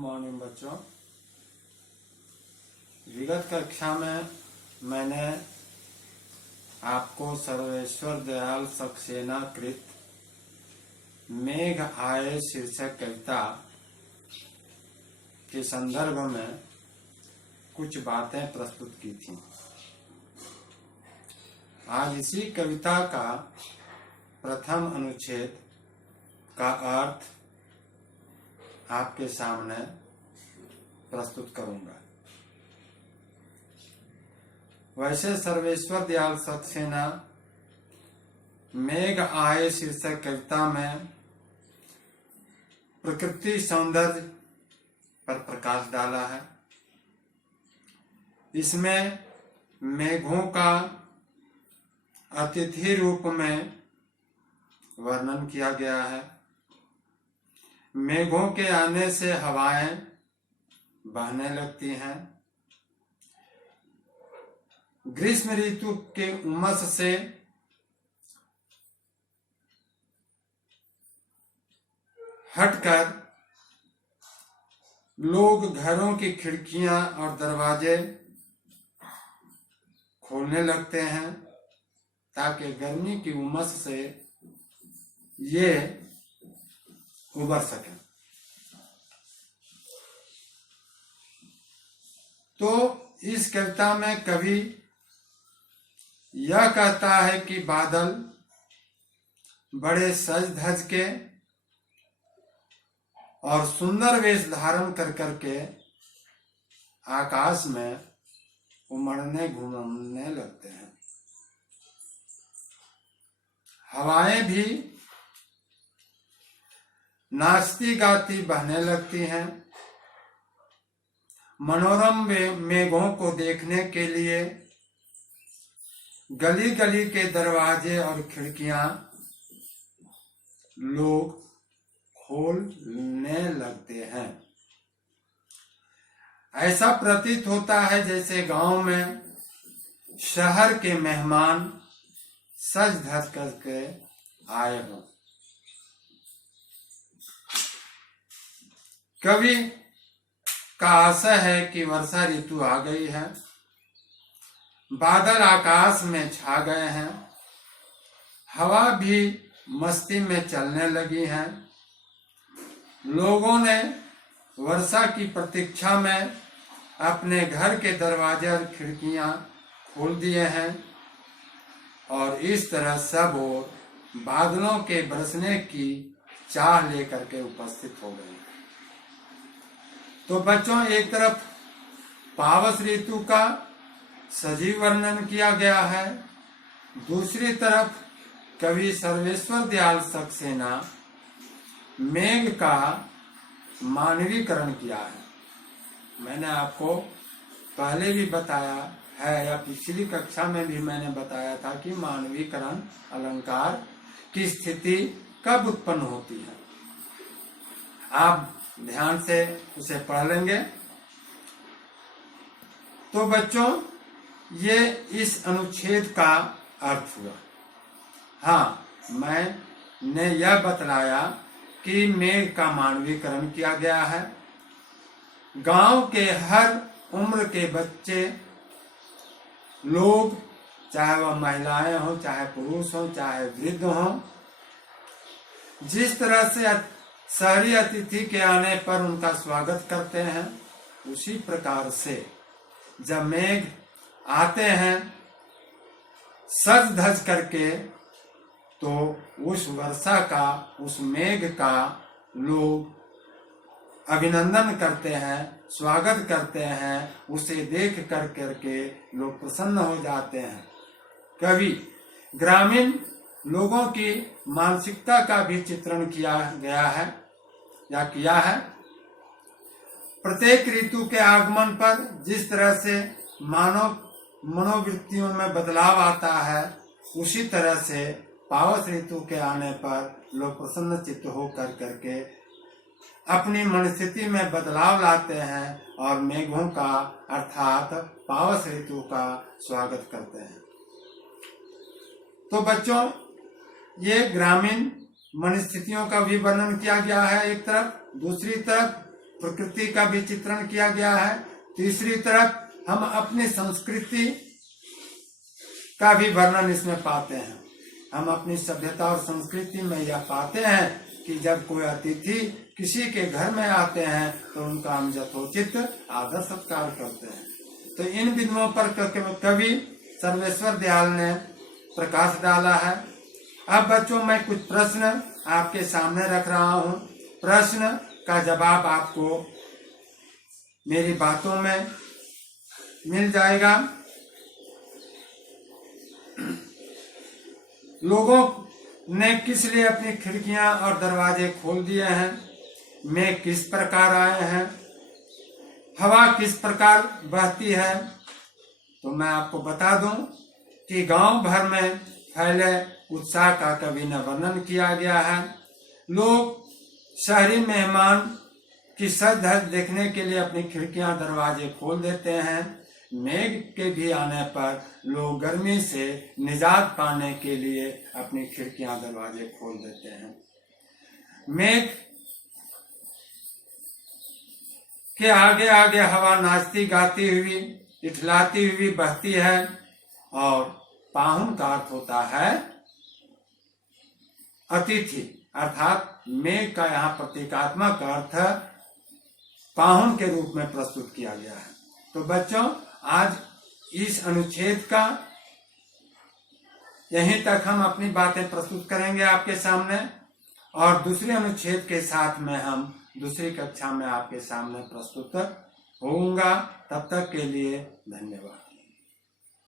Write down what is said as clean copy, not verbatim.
Morning बच्चों। विगत कक्षा में मैंने आपको सर्वेश्वर दयाल सक्सेना कृत मेघ आए शीर्षक कविता के संदर्भ में कुछ बातें प्रस्तुत की थी। आज इसी कविता का प्रथम अनुच्छेद का अर्थ आपके सामने प्रस्तुत करूंगा। वैसे सर्वेश्वर दयाल सक्सेना मेघ आए शीर्षक कविता में प्रकृति सौंदर्य पर प्रकाश डाला है। इसमें मेघों का अतिथि रूप में वर्णन किया गया है। मेघों के आने से हवाएं बहने लगती हैं। ग्रीष्म ऋतु के उमस से हटकर लोग घरों की खिड़कियां और दरवाजे खोलने लगते हैं ताकि गर्मी की उमस से ये उबर सके। तो इस कविता में कवि यह कहता है कि बादल बड़े सज धज के और सुंदर वेश धारण कर करके आकाश में उमड़ने घूमने लगते हैं। हवाएं भी नाचती गाती बहने लगती हैं। मनोरम मेघों को देखने के लिए गली गली के दरवाजे और खिड़कियां लोग खोलने लगते हैं। ऐसा प्रतीत होता है जैसे गांव में शहर के मेहमान सज धज करके आए हों। कवि का आशय है कि वर्षा ऋतु आ गई है। बादल आकाश में छा गए हैं। हवा भी मस्ती में चलने लगी है। लोगों ने वर्षा की प्रतीक्षा में अपने घर के दरवाजे और खिड़कियां खोल दिए हैं और इस तरह सब ओर बादलों के बरसने की चाह लेकर के उपस्थित हो गए। तो बच्चों, एक तरफ पावस ऋतु का सजीव वर्णन किया गया है, दूसरी तरफ कवि सर्वेश्वर दयाल सक्सेना मेघ का मानवीकरण किया है। मैंने आपको पहले भी बताया है या पिछली कक्षा में भी मैंने बताया था कि मानवीकरण अलंकार की स्थिति कब उत्पन्न होती है। आप ध्यान से उसे पढ़ लेंगे। तो बच्चों, ये इस अनुच्छेद का अर्थ हुआ। हाँ, मैंने यह बतलाया कि मेघ का मानवीकरण किया गया है। गांव के हर उम्र के बच्चे लोग, चाहे वह महिलाएं हों, चाहे पुरुष हों, चाहे वृद्ध हों, जिस तरह से शहरी अतिथि के आने पर उनका स्वागत करते हैं, उसी प्रकार से जब मेघ आते हैं सज धज करके, तो उस वर्षा का, उस मेघ का लोग अभिनंदन करते हैं, स्वागत करते हैं। उसे देख कर करके लोग प्रसन्न हो जाते हैं। कवि ग्रामीण लोगों की मानसिकता का भी चित्रण किया गया है या किया है। प्रत्येक ऋतु के आगमन पर जिस तरह से मानव मनोवृत्तियों में बदलाव आता है, उसी तरह से पावस ऋतु के आने पर लोग प्रसन्न चित्त होकर करके अपनी मनस्थिति में बदलाव लाते हैं और मेघों का अर्थात पावस ऋतु का स्वागत करते हैं। तो बच्चों, ये ग्रामीण मनस्थितियों का भी वर्णन किया गया है एक तरफ, दूसरी तरफ प्रकृति का भी चित्रण किया गया है। तीसरी तरफ हम अपनी संस्कृति का भी वर्णन इसमें पाते हैं। हम अपनी सभ्यता और संस्कृति में यह पाते हैं कि जब कोई अतिथि किसी के घर में आते हैं तो उनका हम यथोचित आदर सत्कार करते हैं। तो इन बिंदुओं पर कवि सर्वेश्वर दयाल ने प्रकाश डाला है। अब बच्चों, मैं कुछ प्रश्न आपके सामने रख रहा हूँ। प्रश्न का जवाब आपको मेरी बातों में मिल जाएगा। लोगों ने किस लिए अपनी खिड़कियां और दरवाजे खोल दिए हैं? मेघ किस प्रकार आए हैं? हवा किस प्रकार बहती है? तो मैं आपको बता दूं कि गांव भर में फैले उत्साह का कवि ने वर्णन किया गया है। लोग शहरी मेहमान की सज धज देखने के लिए अपनी खिड़कियां दरवाजे खोल देते हैं। मेघ के भी आने पर लोग गर्मी से निजात पाने के लिए अपनी खिड़कियां दरवाजे खोल देते हैं। मेघ के आगे आगे हवा नाचती गाती हुई, इठलाती हुई बहती है। और पाहुन का अर्थ होता है अतिथि, अर्थात मेघ का यहाँ प्रतीकात्मक अर्थ पाहुन के रूप में प्रस्तुत किया गया है। तो बच्चों, आज इस अनुच्छेद का यहीं तक हम अपनी बातें प्रस्तुत करेंगे आपके सामने, और दूसरे अनुच्छेद के साथ में हम दूसरी कक्षा में आपके सामने प्रस्तुत होऊंगा। तब तक के लिए धन्यवाद।